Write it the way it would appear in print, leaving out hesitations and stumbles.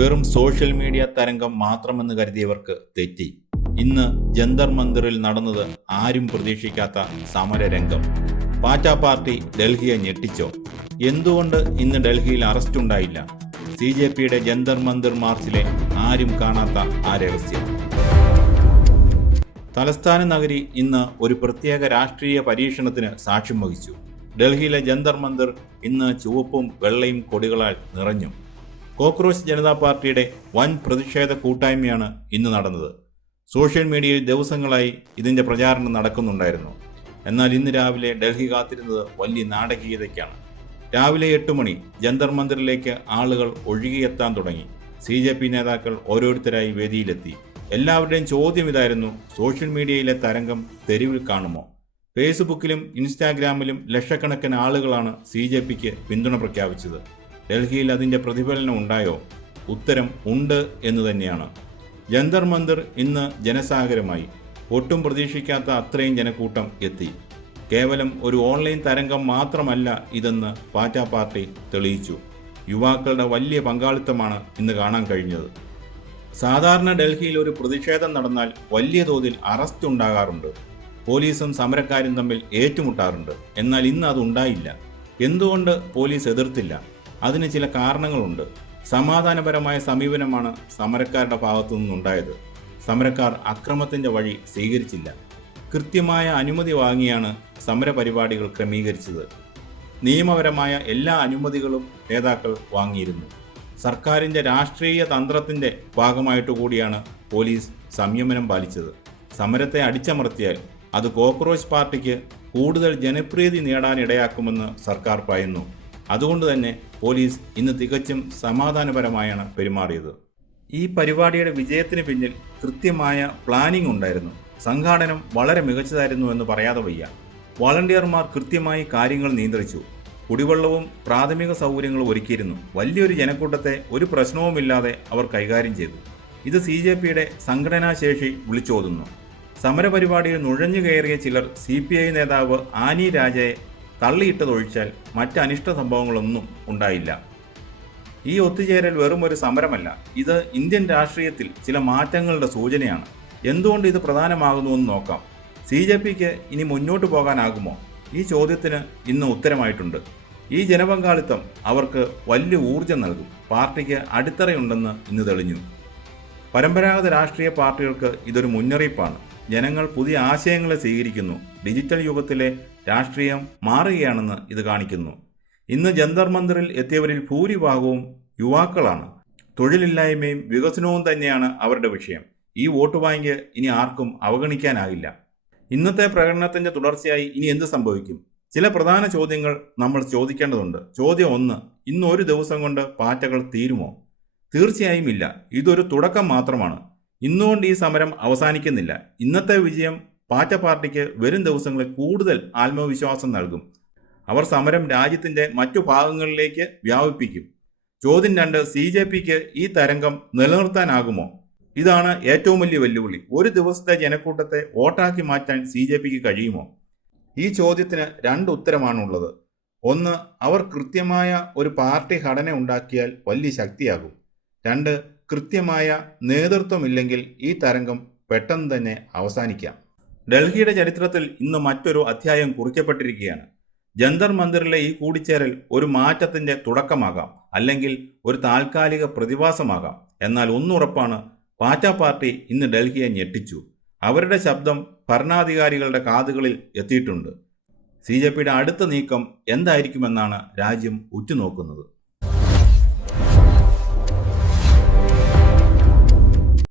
വെറും social media തരംഗം മാത്രമെന്ന് കരുതിയവർക്ക് തെറ്റി. ഇന്ന് ജന്തർ മന്ദിറിൽ നടന്നത് ആരും പ്രതീക്ഷിക്കാത്ത സമരരംഗം. പാറ്റ പാർട്ടി ഡൽഹിയെ ഞെട്ടിച്ചോ? എന്തുകൊണ്ട് ഇന്ന് ഡൽഹിയിൽ അറസ്റ്റ് ഉണ്ടായില്ല? CJPയുടെ ജന്തർ മന്ദിർ മാർച്ചിലെ ആരും കാണാത്ത ആ രഹസ്യം. തലസ്ഥാന നഗരി ഇന്ന് ഒരു പ്രത്യേക രാഷ്ട്രീയ പരീക്ഷണത്തിന് സാക്ഷ്യം വഹിച്ചു. ഡൽഹിയിലെ ജന്തർ മന്ദിർ ഇന്ന് ചുവപ്പും വെള്ളയും കൊടികളാൽ നിറഞ്ഞു. കോക്രോച്ച് ജനതാ പാർട്ടിയുടെ വൻ പ്രതിഷേധ കൂട്ടായ്മയാണ് ഇന്ന് നടന്നത്. സോഷ്യൽ മീഡിയയിൽ ദിവസങ്ങളായി ഇതിൻ്റെ പ്രചാരണം നടക്കുന്നുണ്ടായിരുന്നു. എന്നാൽ ഇന്ന് രാവിലെ ഡൽഹി കാത്തിരുന്നത് വലിയ നാടകീയതയ്ക്കാണ്. രാവിലെ 8 മണി ജന്തർ മന്ദിറിലേക്ക് ആളുകൾ ഒഴുകിയെത്താൻ തുടങ്ങി. CJP നേതാക്കൾ ഓരോരുത്തരായി വേദിയിലെത്തി. എല്ലാവരുടെയും ചോദ്യം ഇതായിരുന്നു: സോഷ്യൽ മീഡിയയിലെ തരംഗം തെരുവിൽ കാണുമോ? ഫേസ്ബുക്കിലും ഇൻസ്റ്റാഗ്രാമിലും ലക്ഷക്കണക്കിന് ആളുകളാണ് CJPക്ക് പിന്തുണ പ്രഖ്യാപിച്ചത്. ഡൽഹിയിൽ അതിൻ്റെ പ്രതിഫലനം ഉണ്ടായോ? ഉത്തരം ഉണ്ട് എന്ന് തന്നെയാണ്. ജന്തർ മന്ദിർ ഇന്ന് ജനസാഗരമായി. ഒട്ടും പ്രതീക്ഷിക്കാത്ത അത്രയും ജനക്കൂട്ടം എത്തി. കേവലം ഒരു ഓൺലൈൻ തരംഗം മാത്രമല്ല ഇതെന്ന് പാറ്റ പാർട്ടി തെളിയിച്ചു. യുവാക്കളുടെ വലിയ പങ്കാളിത്തമാണ് ഇന്ന് കാണാൻ കഴിഞ്ഞത്. സാധാരണ ഡൽഹിയിൽ ഒരു പ്രതിഷേധം നടന്നാൽ വലിയ തോതിൽ അറസ്റ്റ് ഉണ്ടാകാറുണ്ട്. പോലീസും സമരക്കാരും തമ്മിൽ ഏറ്റുമുട്ടാറുണ്ട്. എന്നാൽ ഇന്ന് അതുണ്ടായില്ല. എന്തുകൊണ്ട് പോലീസ് എതിർത്തില്ല? അതിന് ചില കാരണങ്ങളുണ്ട്. സമാധാനപരമായ സമീപനമാണ് സമരക്കാരുടെ ഭാഗത്തു നിന്നുണ്ടായത്. സമരക്കാർ അക്രമത്തിൻ്റെ വഴി സ്വീകരിച്ചില്ല. കൃത്യമായ അനുമതി വാങ്ങിയാണ് സമരപരിപാടികൾ ക്രമീകരിച്ചത്. നിയമപരമായ എല്ലാ അനുമതികളും നേതാക്കൾ വാങ്ങിയിരുന്നു. സർക്കാരിൻ്റെ രാഷ്ട്രീയ തന്ത്രത്തിൻ്റെ ഭാഗമായിട്ടു കൂടിയാണ് പോലീസ് സംയമനം പാലിച്ചത്. സമരത്തെ അടിച്ചമർത്തിയാൽ അത് കോക്രോച്ച് പാർട്ടിക്ക് കൂടുതൽ ജനപ്രീതി നേടാനിടയാക്കുമെന്ന് സർക്കാർ പറയുന്നു. അതുകൊണ്ട് തന്നെ പോലീസ് ഇന്ന് തികച്ചും സമാധാനപരമായാണ് പെരുമാറിയത്. ഈ പരിപാടിയുടെ വിജയത്തിന് പിന്നിൽ കൃത്യമായ പ്ലാനിംഗ് ഉണ്ടായിരുന്നു. സംഘാടനം വളരെ മികച്ചതായിരുന്നു എന്ന് പറയാതെ വയ്യ. വോളണ്ടിയർമാർ കൃത്യമായി കാര്യങ്ങൾ നിയന്ത്രിച്ചു. കുടിവെള്ളവും പ്രാഥമിക സൗകര്യങ്ങളും ഒരുക്കിയിരുന്നു. വലിയൊരു ജനക്കൂട്ടത്തെ ഒരു പ്രശ്നവുമില്ലാതെ അവർ കൈകാര്യം ചെയ്തു. ഇത് CJPയുടെ സംഘടനാശേഷി വിളിച്ചോതുന്നു. സമരപരിപാടിയിൽ നുഴഞ്ഞു കയറിയ ചിലർ CPI നേതാവ് ആനി രാജയെ തള്ളിയിട്ടതൊഴിച്ചാൽ മറ്റ് അനിഷ്ട സംഭവങ്ങളൊന്നും ഉണ്ടായില്ല. ഈ ഒത്തുചേരൽ വെറും ഒരു സമരമല്ല, ഇത് ഇന്ത്യൻ രാഷ്ട്രീയത്തിൽ ചില മാറ്റങ്ങളുടെ സൂചനയാണ്. എന്തുകൊണ്ട് ഇത് പ്രധാനമാകുന്നുവെന്ന് നോക്കാം. CJPക്ക് ഇനി മുന്നോട്ട് പോകാനാകുമോ? ഈ ചോദ്യത്തിന് ഇന്ന് ഉത്തരമായിട്ടുണ്ട്. ഈ ജനപങ്കാളിത്തം അവർക്ക് വലിയ ഊർജം നൽകും. പാർട്ടിക്ക് അടിത്തറയുണ്ടെന്ന് ഇന്ന് തെളിഞ്ഞു. പരമ്പരാഗത രാഷ്ട്രീയ പാർട്ടികൾക്ക് ഇതൊരു മുന്നറിയിപ്പാണ്. ജനങ്ങൾ പുതിയ ആശയങ്ങളെ സ്വീകരിക്കുന്നു. ഡിജിറ്റൽ യുഗത്തിലെ രാഷ്ട്രീയം മാറുകയാണെന്ന് ഇത് കാണിക്കുന്നു. ഇന്ന് ജന്തർ മന്ദിറിൽ എത്തിയവരിൽ ഭൂരിഭാഗവും യുവാക്കളാണ്. തൊഴിലില്ലായ്മയും വികസനവും തന്നെയാണ് അവരുടെ വിഷയം. ഈ വോട്ട് ബാങ്ക് ഇനി ആർക്കും അവഗണിക്കാനാകില്ല. ഇന്നത്തെ പ്രകടനത്തിൻ്റെ തുടർച്ചയായി ഇനി എന്ത് സംഭവിക്കും? ചില പ്രധാന ചോദ്യങ്ങൾ നമ്മൾ ചോദിക്കേണ്ടതുണ്ട്. ചോദ്യം 1: ഇന്ന് ഒരു ദിവസം കൊണ്ട് പാറ്റകൾ തീരുമോ? തീർച്ചയായും ഇല്ല. ഇതൊരു തുടക്കം മാത്രമാണ്. ഇന്നുകൊണ്ട് ഈ സമരം അവസാനിക്കുന്നില്ല. ഇന്നത്തെ വിജയം പാറ്റ പാർട്ടിക്ക് വരും ദിവസങ്ങളിൽ കൂടുതൽ ആത്മവിശ്വാസം നൽകും. അവർ സമരം രാജ്യത്തിൻ്റെ മറ്റു ഭാഗങ്ങളിലേക്ക് വ്യാപിപ്പിക്കും. ചോദ്യം 2: CJPക്ക് ഈ തരംഗം നിലനിർത്താനാകുമോ? ഇതാണ് ഏറ്റവും വലിയ വെല്ലുവിളി. ഒരു ദിവസത്തെ ജനക്കൂട്ടത്തെ വോട്ടാക്കി മാറ്റാൻ CJPക്ക് കഴിയുമോ? ഈ ചോദ്യത്തിന് 2 ഉത്തരമാണുള്ളത്. 1: അവർ കൃത്യമായ ഒരു പാർട്ടി ഘടന ഉണ്ടാക്കിയാൽ വലിയ ശക്തിയാകും. 2: കൃത്യമായ നേതൃത്വമില്ലെങ്കിൽ ഈ തരംഗം പെട്ടെന്ന് തന്നെ അവസാനിക്കാം. ഡൽഹിയുടെ ചരിത്രത്തിൽ ഇന്ന് മറ്റൊരു അധ്യായം കുറിക്കപ്പെട്ടിരിക്കുകയാണ്. ജന്തർ മന്ദിറിലെ ഈ കൂടിച്ചേരൽ ഒരു മാറ്റത്തിൻ്റെ തുടക്കമാകാം, അല്ലെങ്കിൽ ഒരു താൽക്കാലിക പ്രതിഭാസമാകാം. എന്നാൽ ഒന്നുറപ്പാണ്, പാറ്റ പാർട്ടി ഇന്ന് ഡൽഹിയെ ഞെട്ടിച്ചു. അവരുടെ ശബ്ദം ഭരണാധികാരികളുടെ കാതുകളിൽ എത്തിയിട്ടുണ്ട്. CJPയുടെ അടുത്ത നീക്കം എന്തായിരിക്കുമെന്നാണ് രാജ്യം ഉറ്റുനോക്കുന്നത്.